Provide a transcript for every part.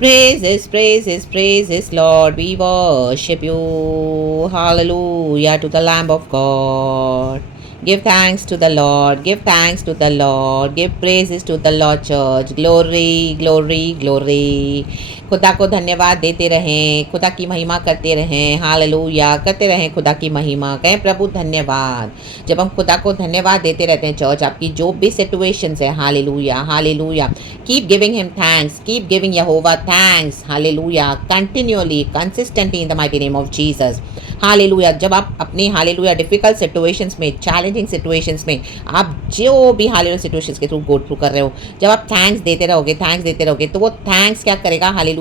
Praises, praises, praises, Lord, we worship you. Hallelujah to the Lamb of God. Give thanks to the Lord, give thanks to the Lord, give praises to the Lord Church. Glory, glory, glory. खुदा को धन्यवाद देते रहें, खुदा की महिमा करते रहें, हालेलुया करते रहें, खुदा की महिमा कहें प्रभु धन्यवाद। जब हम खुदा को धन्यवाद देते रहते हैं चर्च, आपकी जो भी सिचुएशंस है, hallelujah hallelujah, keep giving him thanks, keep giving Jehovah thanks, hallelujah, continually consistently in the mighty name of Jesus, hallelujah. जब आप अपनी हालेलुया डिफिकल्ट सिचुएशंस में, चैलेंजिंग सिचुएशंस में, आप जो भी हालेलुया सिचुएशंस के थ्रू गो थ्रू कर रहे हो, जब आप थैंक्स देते रहोगे, तो वो थैंक्स क्या करेगा, हालेलुया,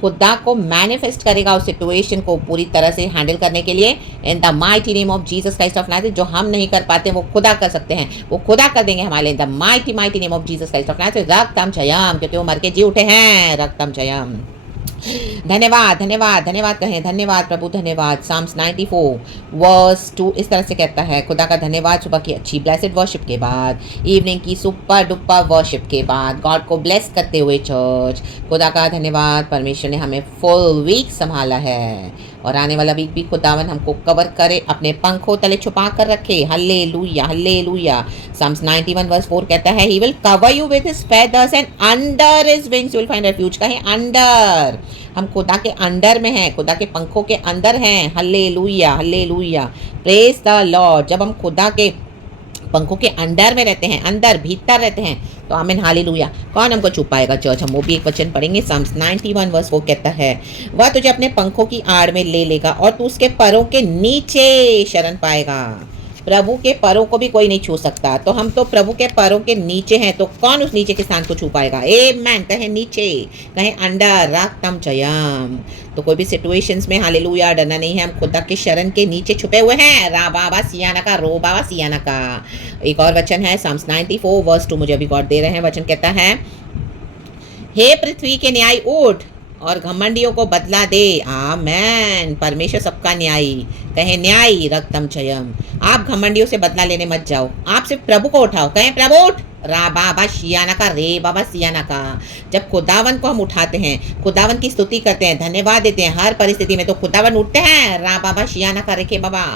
खुदा को मैनिफेस्ट करेगा उस सिचुएशन को पूरी तरह से हैंडल करने के लिए in the mighty name of Jesus Christ of Nazareth. जो हम नहीं कर पाते वो खुदा कर सकते हैं, वो खुदा कर देंगे हमारे लिए in the mighty mighty name of Jesus Christ of Nazareth. रक्तम जयम, क्योंकि वो मर के जी उठे हैं, रक्तम जयम। धन्यवाद धन्यवाद धन्यवाद कहें, धन्यवाद प्रभु धन्यवाद। साम्स 94 वर्स 2 इस तरह से कहता है, खुदा का धन्यवाद सुबह की अच्छी ब्लेसेड वर्शिप के बाद, इवनिंग की सुपर डुपर वर्शिप के बाद, गॉड को ब्लेस करते हुए चर्च, खुदा का धन्यवाद, परमेश्वर ने हमें फुल वीक संभाला है और आने वाला वीक भी खुदावन हमको कवर करे, अपने पंखों तले छुपा कर रखे। Hallelujah hallelujah. साम्स 91 वर्स 4 कहता है, he will cover you with his feathers and under his wings you will find refuge. कहें अंडर, हम खुदा के अंडर में हैं, खुदा के पंखों के अंदर हैं। Hallelujah hallelujah, praise the Lord. जब हम खुदा के पंखों के अंदर में रहते हैं, अंदर भीतर रहते हैं, तो आमीन हालेलुया। कौन हमको छुपाएगा चर्च? हम वो भी एक वचन पढ़ेंगे। साम्स 91 वर्स 4 कहता है, वह तुझे अपने पंखों की आड़ में ले लेगा और तू उसके पैरों के नीचे शरण पाएगा। प्रभु के पैरों को भी कोई नहीं छू सकता, तो हम तो प्रभु के पैरों के नीचे हैं, तो कौन उस नीचे के स्थान को छू पाएगा? आमेन। कहे नीचे, कहे अंडर, रक्तम जयम। तो कोई भी सिचुएशंस में हालेलुया डरना नहीं है, हम खुदा के शरण के नीचे छुपे हुए हैं। रा बाबा सियाना का, रो बाबा सियाना का। एक और वचन है साम्स 94 वर्स 2, मुझे अभी गॉड दे रहे हैं, वचन कहता है, हे पृथ्वी के न्याय उठ और घमंडियों को बदला दे। आमेन। परमेश्वर सबका न्यायी, कहे न्यायी, रक्तम जयम। आप घमंडियों से बदला लेने मत जाओ, आप सिर्फ प्रभु को उठाओ। कहें प्रभु उठ, रा बाबा सियाना का, रे बाबा सियाना का। जब खुदावन को हम उठाते हैं, खुदावन की स्तुति करते हैं, धन्यवाद देते हैं हर परिस्थिति में, तो खुदावन उठते हैं। रा बाबा सियाना का, रेखे बाबा।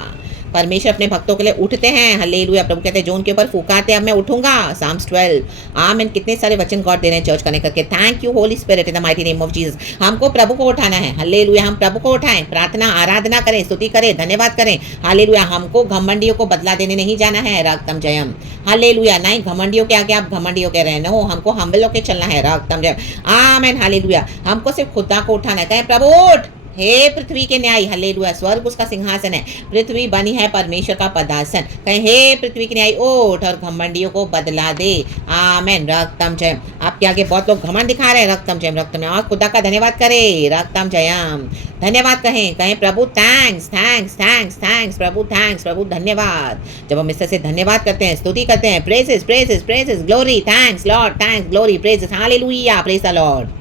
परमेश्वर अपने भक्तों के लिए उठते हैं। हल्लेलुया। प्रभु कहते हैं जो उनके ऊपर फूकाते हैं, अब मैं उठूंगा। साम्स 12। आमीन। कितने सारे वचन गॉड दे रहे हैं चर्च करने करके। Thank you Holy spirit in the mighty name of Jesus. हमको प्रभु को उठाना है। हल्लेलुया। हम प्रभु को उठाएं, प्रार्थना आराधना करें, स्तुति करें, धन्यवाद करें। हालेलुया। हमको घमंडियों को बदला देने नहीं जाना है, रक्तम जयम। हालेलुया। नहीं घमंडियों के आगे आप घमंडियों कह रहे हैं, नो, हमको हम्बल होकर चलना है, रक्तम जयम। आमीन। हालेलुया। हमको सिर्फ खुदा को उठाना है। कहें प्रभु उठ, हे पृथ्वी के न्याय। हल्लेलुया। स्वर्ग उसका सिंहासन है, पृथ्वी बनी है परमेश्वर का पदासन। कहें हे पृथ्वी के न्याय उठ और घमंडियों को बदला दे। आमेन। रक्तम जयम। आपके आगे बहुत लोग घमंड दिखा रहे हैं, रक्तम जयम रक्तम जयम। और खुदा का धन्यवाद करें, रक्तम जयम। धन्यवाद कहें, कहें प्रभु थैंक्स थैंक्स थैंक्स थैंक्स, प्रभु थैंक्स, प्रभु धन्यवाद। जब हम इस तरह से धन्यवाद करते हैं, स्तुति करते हैं, praises praises praises, glory, thanks Lord, thanks, glory, praises, hallelujah, praise the Lord,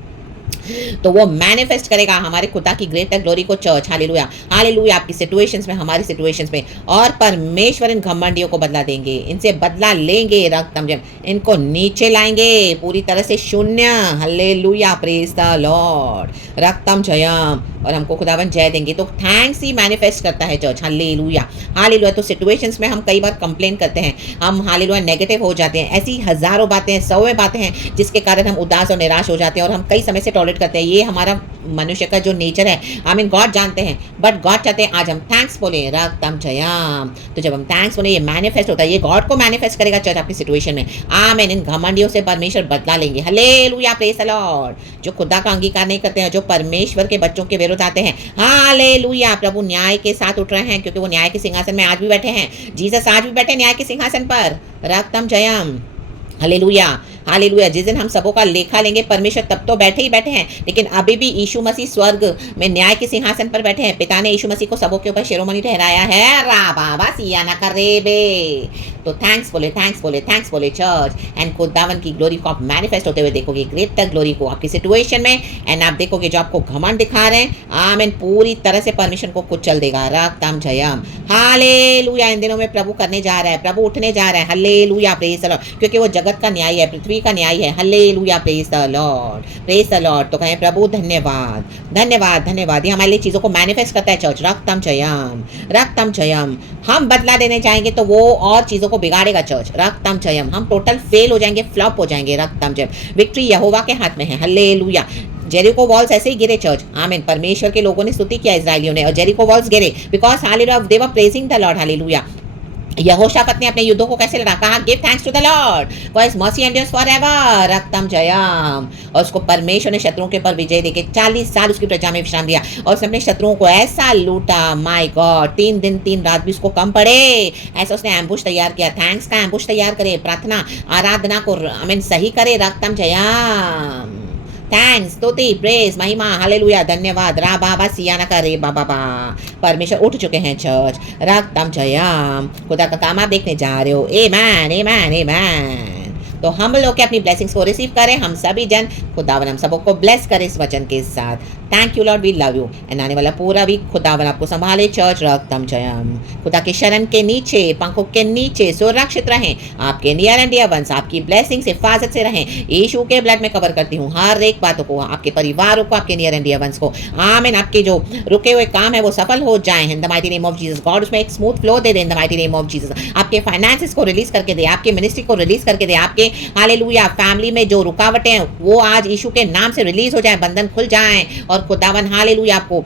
तो वो मैनिफेस्ट करेगा हमारे खुदा की ग्रेटर ग्लोरी को चर्च। Hallelujah hallelujah. आपकी सिचुएशंस में, हमारी सिचुएशंस में, और परमेश्वर इन घमंडियों को बदला देंगे, इनसे बदला लेंगे, रक्तम जयम। इनको नीचे लाएंगे पूरी तरह से शून्य। हल्लेलुया, प्रेज द लॉर्ड, रक्तम जयम। और हमको खुदावन जय देंगे। तो थैंक्स ही मैनिफेस्ट करता है चर्च। Hallelujah hallelujah. तो सिचुएशंस में हम कई बार कंप्लेन करते हैं, हम हालेलुया नेगेटिव हो जाते हैं। ऐसी हजारों बातें हैं, सौवें बातें हैं जिसके कारण हम उदास और निराश हो जाते हैं और हम कई समय से टॉलरेट करते हैं। ये हमारा मनुष्य का जो नेचर है, आई मीन गॉड जानते हैं, बट गॉड चाहते हैं आज हम थैंक्स बोले, रक्तम जयम। तो जब हम थैंक्स बोले, ये मैनिफेस्ट होता है, ये गॉड को मैनिफेस्ट करेगा चर्च आपकी सिचुएशन में। आमीन। इन घमंडियों से परमेश्वर बदला लेंगे। Hallelujah, praise the Lord. जो खुदा का अंगीकार नहीं करते हैं, जो परमेश्वर के बच्चों के विरुद्ध आते हैं, हालेलुया, प्रभु न्याय के साथ उठ रहे हैं, क्योंकि वो न्याय के सिंहासन में आज भी बैठे हैं। जीसस आज भी बैठे न्याय के सिंहासन पर, रक्तम जयम। Hallelujah hallelujah. जिस दिन हम सबों का लेखा लेंगे, परमेश्वर तब तो बैठे ही बैठे हैं, लेकिन अभी भी यीशु मसीह स्वर्ग में न्याय के सिंहासन पर बैठे हैं। पिता ने यीशु मसीह को सबों के ऊपर शिरोमणि ठहराया है। रा बाबा सियाना कर रे बे। तो थैंक्स बोले, थैंक्स बोले, थैंक्स बोले चर्च। एंड खुदावन की ग्लोरी को आप मैनिफेस्ट होते हुए देखोगे, ग्रेटर ग्लोरी को आपकी सिचुएशन में। एंड आप देखोगे जो आपको घमंड दिखा रहे हैं, आमीन, पूरी तरह से परमिशन को कुचल देगा, रक्तम जयम। हालेलुया। इन दिनों में प्रभु करने जा रहा है, प्रभु उठने जा रहा है। Hallelujah, praise the Lord. क्योंकि वो जगत का न्याय है, पृथ्वी पृथ्वी का न्याय है। Hallelujah, praise the Lord, praise the Lord. तो कहें प्रभु धन्यवाद, धन्यवाद, धन्यवाद। ये हमारे लिए चीज़ों को मैनिफेस्ट करता है चर्च। रक्तम जयम, रक्तम जयम। हम बदला देने जाएंगे तो वो और चीज़ों को बिगाड़ेगा चर्च। रक्तम जयम। हम टोटल फेल हो जाएंगे, फ्लॉप हो जाएंगे। रक्तम जयम। विक्ट्री यहोवा के हाथ में है। हालेलुया। जेरिको वॉल्स ऐसे ही गिरे चर्च। आमीन। परमेश्वर के लोगों ने स्तुति किया इजराइलियों ने, और जेरिको वॉल्स गिरे because hallelujah they were praising the Lord. Hallelujah. यहोशाफत ने अपने युद्धों को कैसे लड़ा? कहा give thanks to the Lord for his mercy endures forever. रक्तम जयम। और उसको परमेश्वर ने शत्रुओं के पर विजय देके 40 साल उसकी प्रजा में विश्राम दिया, और उसने अपने शत्रुओं को ऐसा लूटा, माय गॉड। 3 दिन 3 रात भी उसको कम पड़े, ऐसा उसने एम्बुश तैयार किया। थैंक्स का एम्बुश तैयार करे, प्रार्थना आराधना को सही करे। रक्तम जयम। थैंक्स, स्तुति, प्रेज, महिमा, हालेलुया, धन्यवाद। रा बाबा सियाना का रे बाबा बा। परमेश्वर उठ चुके हैं चर्च। रक्तम जयम। खुदा का काम आप देखने जा रहे हो। आमेन, आमेन, आमेन। तो हम लोग के अपनी ब्लेसिंग्स को रिसीव करें, हम सभी जन। खुदावन हम सबको ब्लेस करें इस वचन के साथ। Thank you lord, we love you. And आने वाला पूरा वीक खुदावन आपको संभाले चर्च। रक्तम जयम। खुदा के शरण के नीचे, पंखों के नीचे सुरक्षित रहें। आपके नियर एंड डियर वंस आपकी ब्लेसिंग से, हिफाजत से रहें। यीशु के ब्लड में कवर करती हूँ हर एक बातों को, आपके परिवारों को, आपके नियर एंड डियर वंस को। आमीन। आपके जो रुके हुए काम है वो सफल हो जाए इन the mighty name of Jesus. God उसमें एक smooth flow they they in the mighty name of Jesus. आपके फाइनेंसेस को रिलीज करके दे, आपके मिनिस्ट्री को रिलीज करके दे, आपके हालेलुया फैमिली में जो रुकावटें हैं वो आज यीशु के नाम से रिलीज हो जाए, बंधन खुल जाएं, और खुदावन हालेलुया आपको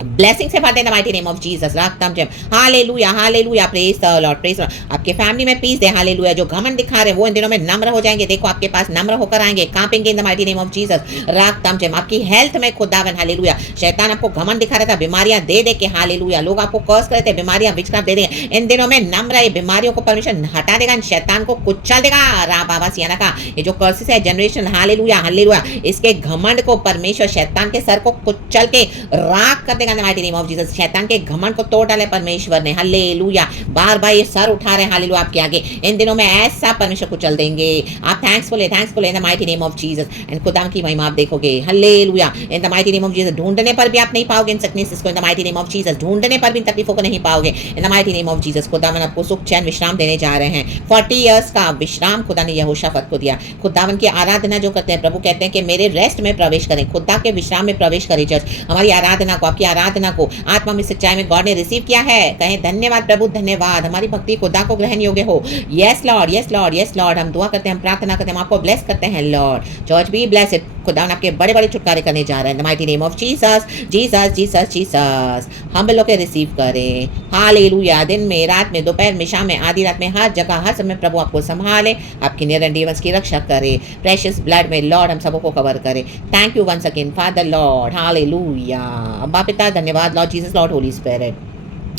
ब्लेसिंग से भर in the mighty name of Jesus. रक्तम जयम। Hallelujah, hallelujah, praise the Lord, praise the Lord. आपके फैमिली में पीस दे। हालेलुया। जो घमंड दिखा रहे हैं वो इन दिनों में नम्र हो जाएंगे। देखो आपके पास नम्र होकर आएंगे, कांपेंगे in the mighty name of Jesus. रक्तम जयम। आपकी हेल्थ में खुदावन हालेलुया, शैतान आपको घमंड दिखा रहा था, बीमारियां दे दे के, हालेलुया लोग आपको कर्स करते, बीमारियां विचक्राफ दे देंगे। इन दिनों में नम्र है, बीमारियों को परमेश्वर हटा देगा, शैतान को कुचल देगा। रा बाबा सियाना का ये जो कर्सेस है जनरेशन, हालेलुया, हालेलुया, इसके घमंड को परमेश्वर शैतान के सर को कुचल के राख कर देगा इन the mighty name of Jesus. शैतान के घमंड को तोड़ डाले परमेश्वर ने। हालेलुया। बार बार ये सर उठा रहे हैं हालेलुया आपके आगे, इन दिनों में ऐसा परमेश्वर को चल देंगे। आप thanksful in the mighty name of Jesus. And खुदा की महिमा आप देखोगे। Hallelujah. In the mighty name of Jesus. ढूंढने पर भी आप नहीं पाओगे इन सिकनेसेस को इन the mighty name of Jesus. ढूंढने पर भी इन तकलीफों को नहीं पाओगे इन the mighty name of Jesus. खुदावन आपको सुख, चैन, विश्राम देने जा रहे हैं। 40 इयर्स का विश्राम खुदा ने यहोशाफत को दिया। खुदावन की आराधना जो करते हैं, प्रभु कहते हैं कि मेरे रेस्ट में प्रवेश करें, खुदा के विश्राम में प्रवेश करें। चर्च हमारी आराधना को, आपकी आराधना को आत्मा में सच्चाई में गॉड ने रिसीव किया है। कहें धन्यवाद प्रभु, धन्यवाद। हमारी भक्ति खुदा को ग्रहण योग्य हो। Yes Lord, yes Lord, yes Lord. हम दुआ करते हैं, हम प्रार्थना करते हैं, हम आपको ब्लेस करते हैं लॉर्ड। चर्च भी ब्लेस इट। खुदा आपके बड़े बड़े छुटकारे करने जा रहे हैं the mighty name of Jesus. Jesus, Jesus, Jesus. हम लोग के रिसीव करें। हालेलुया। दिन में, रात में, दोपहर में, शाम में, आधी रात में, हर जगह, हर समय प्रभु आपको संभाले, आपकी नियर एंड डियर वंस की रक्षा करे। प्रेशियस ब्लड में लॉर्ड हम सबको कवर करे। Thank you once again father lord. Hallelujah. अब्बा पिता धन्यवाद, lord Jesus, lord Holi spirit,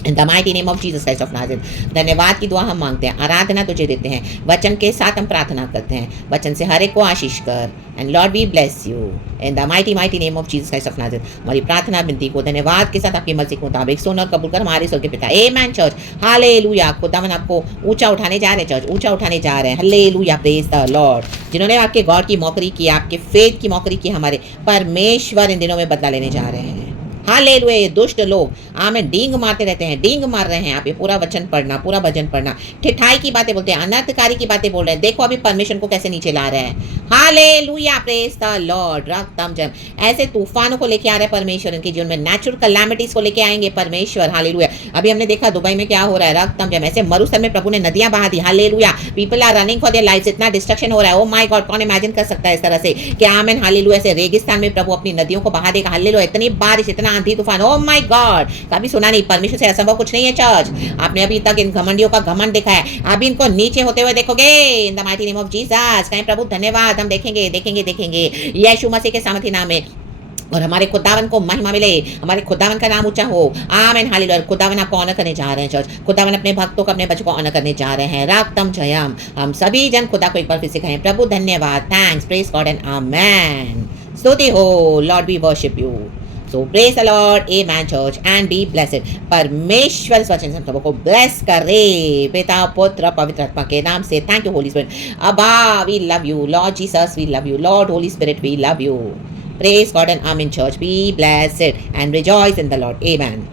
in the mighty name of Jesus Christ of Nazareth. धन्यवाद की दुआ हम मांगते हैं, आराधना तुझे देते हैं, वचन के साथ हम प्रार्थना करते हैं। वचन से हर एक को आशीष कर। And lord we bless you in the mighty name of Jesus Christ of Nazareth. हमारी प्रार्थना विनती को धन्यवाद के साथ आपकी मर्जी के मुताबिक सुन और कबूल कर हमारे स्वर्गीय पिता। आमेन चर्च। हालेलुया। खुदावन आपको ऊंचा उठाने जा रहे हैं चर्च, ऊंचा उठाने जा रहे हैं। हालेलुया। Praise the Lord. जिन्होंने आपके गॉड की मौकरी की, आपके फेथ की मौकरी की, हमारे परमेश्वर इन दिनों में बदला लेने जा रहे हैं। हालेलुया। दुष्ट लोग आमेन डींग मारते रहते हैं, डींग मार रहे हैं। आप ये पूरा वचन पढ़ना, पूरा भजन पढ़ना, ठिठाई की बातें बोलते हैं, अनर्थकारी की बातें बोल रहे हैं। देखो अभी परमेश्वर को कैसे नीचे ला रहे हैं। हालेलुया। Praise the Lord. रक्तम जम। ऐसे तूफानों को लेके आ रहे हैं परमेश्वर, इनके जीवन में नेचुरल कैलामिटीज को लेके आएंगे परमेश्वर। हालेलुया। अभी हमने देखा दुबई में क्या हो रहा है। रक्तम जम। ऐसे मरुस्थल में प्रभु ने नदियां बहा दी। Hallelujah. People are running for their lives. इतना डिस्ट्रक्शन हो रहा है। ओ माय गॉड, कौन इमेजिन कर सकता है इस तरह से कि आमेन। हालेलुया। ऐसे रेगिस्तान में प्रभु अपनी नदियों को बहा देगा। हालेलुया। इतनी बारिश, इतना आंधी तूफान, ओ माय गॉड, कभी सुना नहीं। परमेश्वर से असंभव कुछ नहीं है चर्च। आपने अभी तक इन घमंडियों का घमंड देखा है, अभी इनको नीचे होते हुए देखोगे इन the mighty name of Jesus. कहें प्रभु धन्यवाद। हम देखेंगे, देखेंगे, देखेंगे यीशु मसीह के सामर्थी नाम में। और हमारे खुदावन को महिमा मिले, हमारे खुदावन का नाम ऊंचा हो। आमीन। हालेलुया। खुदावन आपको ऑनर करने जा रहे हैं चर्च। खुदावन अपने भक्तों को, अपने बच्चों को ऑनर करने जा रहे हैं। रक्तम जयम। हम सभी जन खुदा को एक बार फिर से कहें प्रभु धन्यवाद। Thanks, praise god and amen. स्तुति हो lord, we worship you. So praise the Lord, amen church, and be blessed. परमेश्वर इस वचन से हम सबको ब्लेस करे पिता पुत्र पवित्र आत्मा के नाम से। Thank you Holy Spirit. Abba we love you, Lord Jesus we love you, Lord Holi Spirit we love you. Praise God and amen church. Be blessed and rejoice in the Lord. Amen.